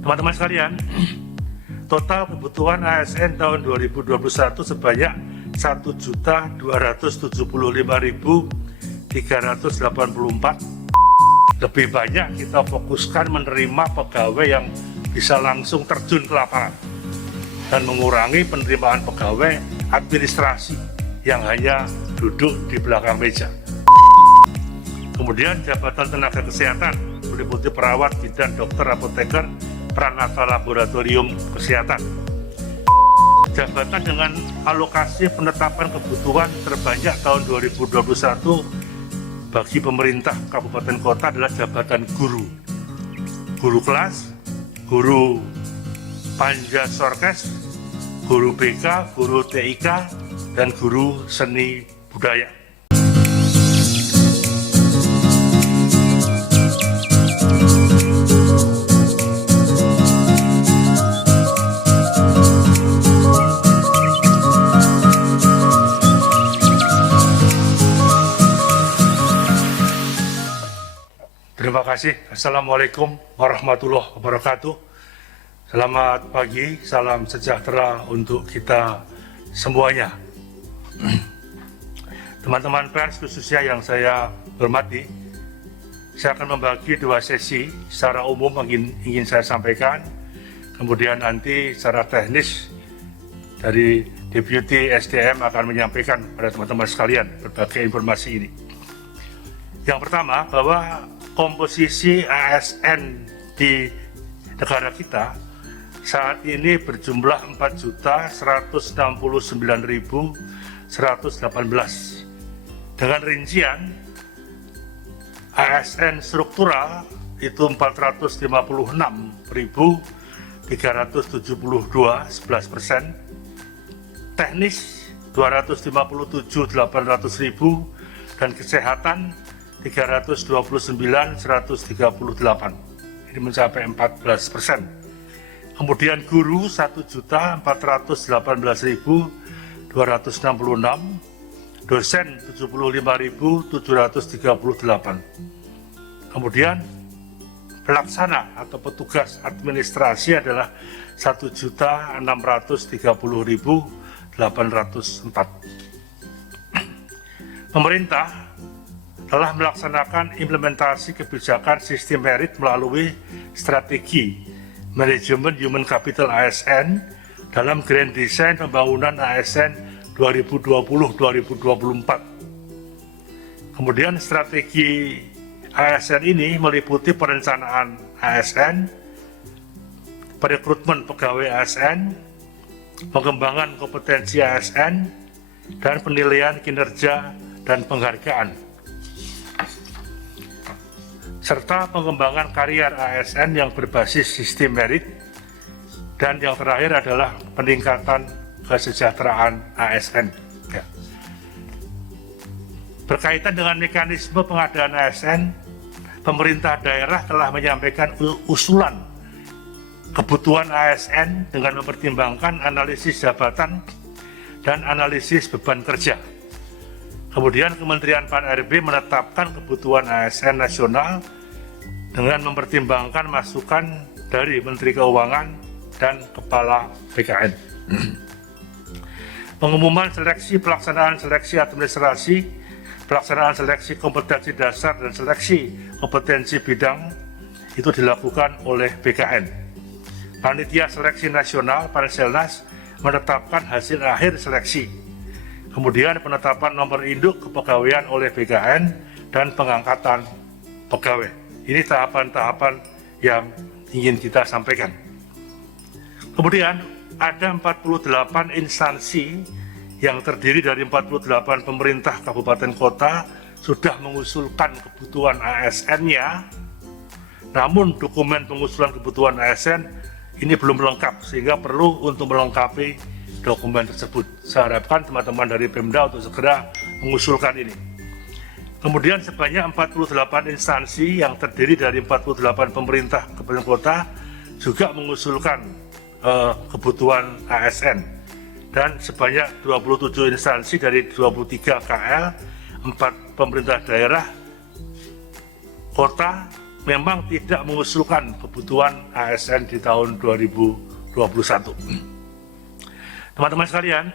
Teman-teman sekalian, total kebutuhan ASN tahun 2021 sebanyak 1.275.384. Lebih banyak kita fokuskan menerima pegawai yang bisa langsung terjun ke lapangan dan mengurangi penerimaan pegawai administrasi yang hanya duduk di belakang meja. Kemudian jabatan tenaga kesehatan meliputi perawat, bidan, dokter, apoteker, peranata laboratorium kesehatan. Jabatan dengan alokasi penetapan kebutuhan terbanyak tahun 2021 bagi pemerintah kabupaten kota adalah jabatan guru, guru kelas, guru panja sorkes, guru BK, guru TIK, dan guru seni budaya. Terima kasih. Assalamualaikum warahmatullahi wabarakatuh. Selamat pagi, salam sejahtera untuk kita semuanya. Teman-teman pers khususnya yang saya hormati, saya akan membagi dua sesi. Secara umum ingin saya sampaikan, kemudian nanti secara teknis dari Deputi SDM akan menyampaikan pada teman-teman sekalian berbagai informasi ini. Yang pertama, bahwa komposisi ASN di negara kita saat ini berjumlah 4.169.118 dengan rincian ASN struktural itu 456.372 11%, teknis 257.800.000 dan kesehatan 329.138, ini mencapai 14%. Kemudian guru 1.418.266, dosen 75.738. Kemudian pelaksana atau petugas administrasi adalah 1.060.804. Pemerintah telah melaksanakan implementasi kebijakan sistem merit melalui strategi manajemen human capital ASN dalam Grand Design Pembangunan ASN 2020-2024. Kemudian strategi ASN ini meliputi perencanaan ASN, perekrutmen pegawai ASN, pengembangan kompetensi ASN, dan penilaian kinerja dan penghargaan, serta pengembangan karier ASN yang berbasis sistem merit, dan yang terakhir adalah peningkatan kesejahteraan ASN. Ya. Berkaitan dengan mekanisme pengadaan ASN, pemerintah daerah telah menyampaikan usulan kebutuhan ASN dengan mempertimbangkan analisis jabatan dan analisis beban kerja. Kemudian Kementerian Pan-RB menetapkan kebutuhan ASN nasional dengan mempertimbangkan masukan dari Menteri Keuangan dan Kepala BKN. Pengumuman seleksi pelaksanaan seleksi administrasi, pelaksanaan seleksi kompetensi dasar dan seleksi kompetensi bidang itu dilakukan oleh BKN. Panitia Seleksi Nasional Panselnas menetapkan hasil akhir seleksi. Kemudian penetapan nomor induk kepegawaian oleh BKN dan pengangkatan pegawai. Ini tahapan-tahapan yang ingin kita sampaikan. Kemudian ada 48 instansi yang terdiri dari 48 pemerintah kabupaten kota sudah mengusulkan kebutuhan ASN-nya. Namun dokumen pengusulan kebutuhan ASN ini belum lengkap sehingga perlu untuk melengkapi dokumen tersebut. Saya harapkan teman-teman dari Pemda untuk segera mengusulkan ini. Kemudian sebanyak 48 instansi yang terdiri dari 48 pemerintah kabupaten kota juga mengusulkan kebutuhan ASN, dan sebanyak 27 instansi dari 23 KL, 4 pemerintah daerah, kota, memang tidak mengusulkan kebutuhan ASN di tahun 2021. Teman-teman sekalian,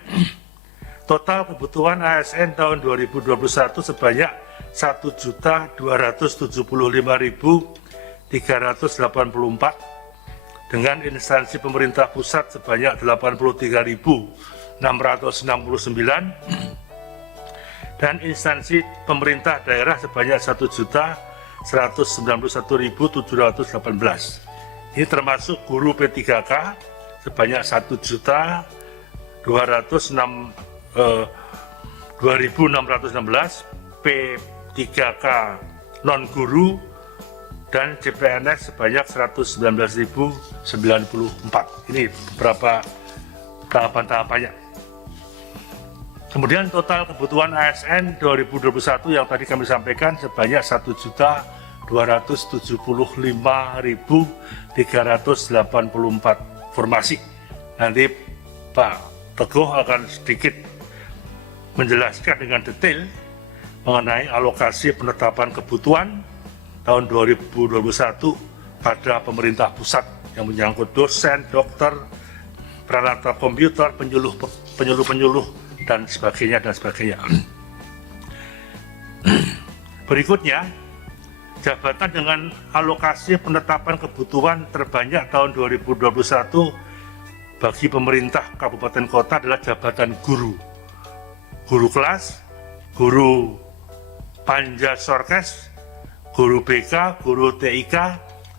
total kebutuhan ASN tahun 2021 sebanyak 1.275.384 dengan instansi pemerintah pusat sebanyak 83.669 dan instansi pemerintah daerah sebanyak 1.191.718. Ini termasuk guru P3K sebanyak 2.616, P3K non guru dan CPNS sebanyak 119.094. Ini beberapa tahapan-tahapannya. Kemudian total kebutuhan ASN 2021 yang tadi kami sampaikan sebanyak 1.275.384 formasi. Nanti Pak Teguh akan sedikit menjelaskan dengan detail mengenai alokasi penetapan kebutuhan tahun 2021 pada pemerintah pusat yang menyangkut dosen, dokter, peralatan komputer, penyuluh, dan sebagainya. Berikutnya, jabatan dengan alokasi penetapan kebutuhan terbanyak tahun 2021 bagi pemerintah kabupaten kota adalah jabatan guru kelas, guru panja sorkes, guru BK, guru TIK,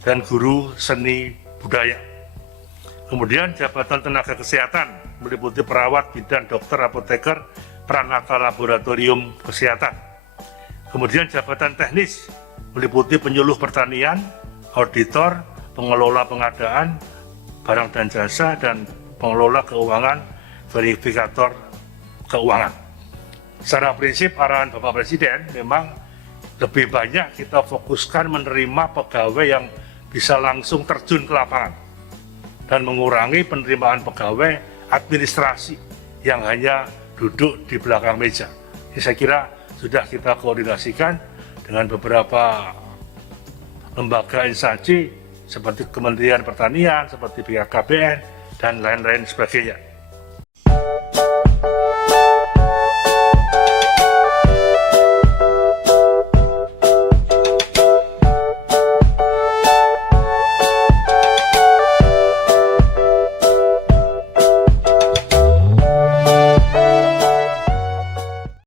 dan guru seni budaya. Kemudian jabatan tenaga kesehatan meliputi perawat, bidan, dokter, apoteker, peranata laboratorium kesehatan. Kemudian jabatan teknis meliputi penyuluh pertanian, auditor, pengelola pengadaan, barang dan jasa, dan pengelola keuangan, verifikator keuangan. Secara prinsip arahan Bapak Presiden memang lebih banyak kita fokuskan menerima pegawai yang bisa langsung terjun ke lapangan dan mengurangi penerimaan pegawai administrasi yang hanya duduk di belakang meja. Ini saya kira sudah kita koordinasikan dengan beberapa lembaga instansi seperti Kementerian Pertanian, seperti BKKBN, dan lain-lain sebagainya.